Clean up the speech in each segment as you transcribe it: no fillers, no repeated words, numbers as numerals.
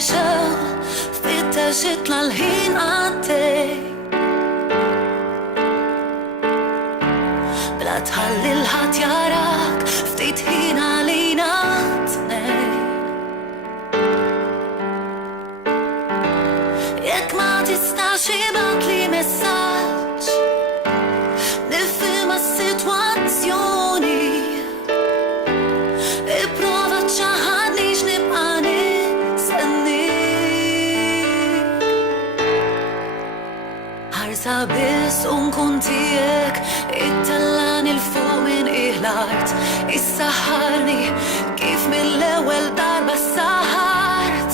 xew fittex itla l-ħin għaddej bla tħalli l-ħadd jarak ftit ħin għalina tnejn. Jekk ma tistax ibgħatli messaġġ nifhimha s-sitwazzjoni ipprova tċaħadnix nibqa' nistennik. Ħarsa biss u nkun tiegħek it-tellan il-fuq minn il-art issaħħarni kif mill-ewwel darba saħart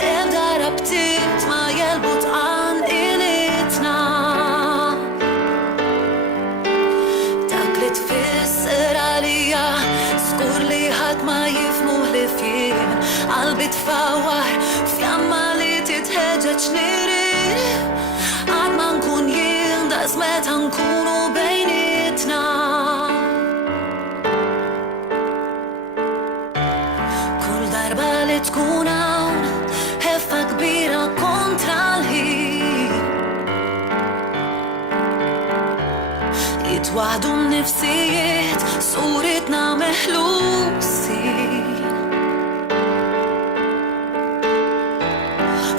ebda rabtiet ma jelbut għan ilitna. Dak li tfisser għalija skur li ħadd ma jifmuh li fien qalbi tfawwar fjamma li titħeġġeġ nirien għad ma nkun jien daqs meta nkunu bejnietna. Kull darba li tkun hawn ħeffa kbira kontra l-ħin jitwaħdu n-nifsijiet suritna meħlusin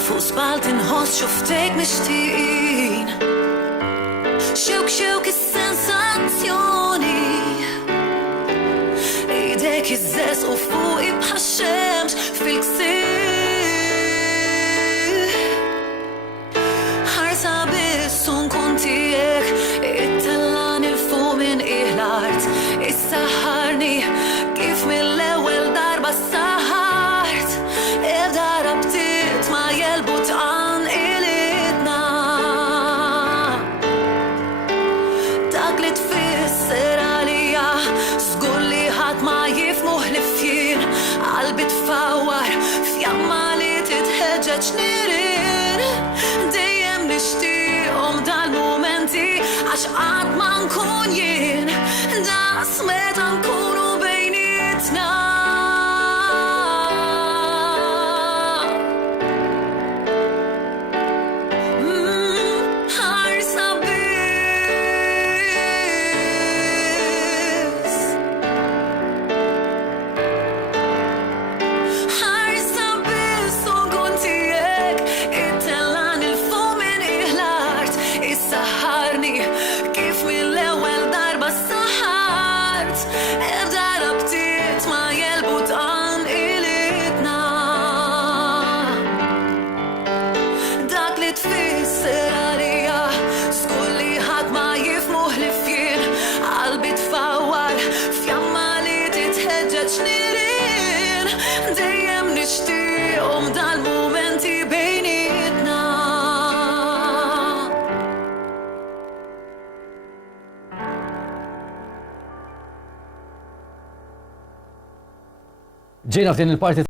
fuq spalt inħoss xuftejk mixtieqin xewk is-sensazzjoni ejdek iżżes u fuqi bħax-xemx fil-ksir. Ħarsa biss u nkun tiegħek it-tellan il-fuq minn il-art issaħħarni kif mill-ewwel darba saħart ebda rabtiet ma jelbut għan ilitna. Dak li tfisser għalija żgur li ħadd ma jifmuh li fien qalbi tfawwar fjamma li titħeġġeġ nirien dejjem nixtieqhom dal-mumenti għax qatt ma nkun jien daqs meta nkunu bejnietna. Ħarsa biss ħarsa biss u nkun tiegħek it-tellan il-fuq minn il-art issaħħarni kif mill-ewwel darba saħart ebda rabtiet ma jelbut għan ilitna. Dak li tfisser għalija skur li ħadd ma jifmuh li fien qalbi tfawwar fjamma li titħeġġeġ nirien dejjem nixtieqhom dal-mumenti bejnietna. Ġejna f'din il-parti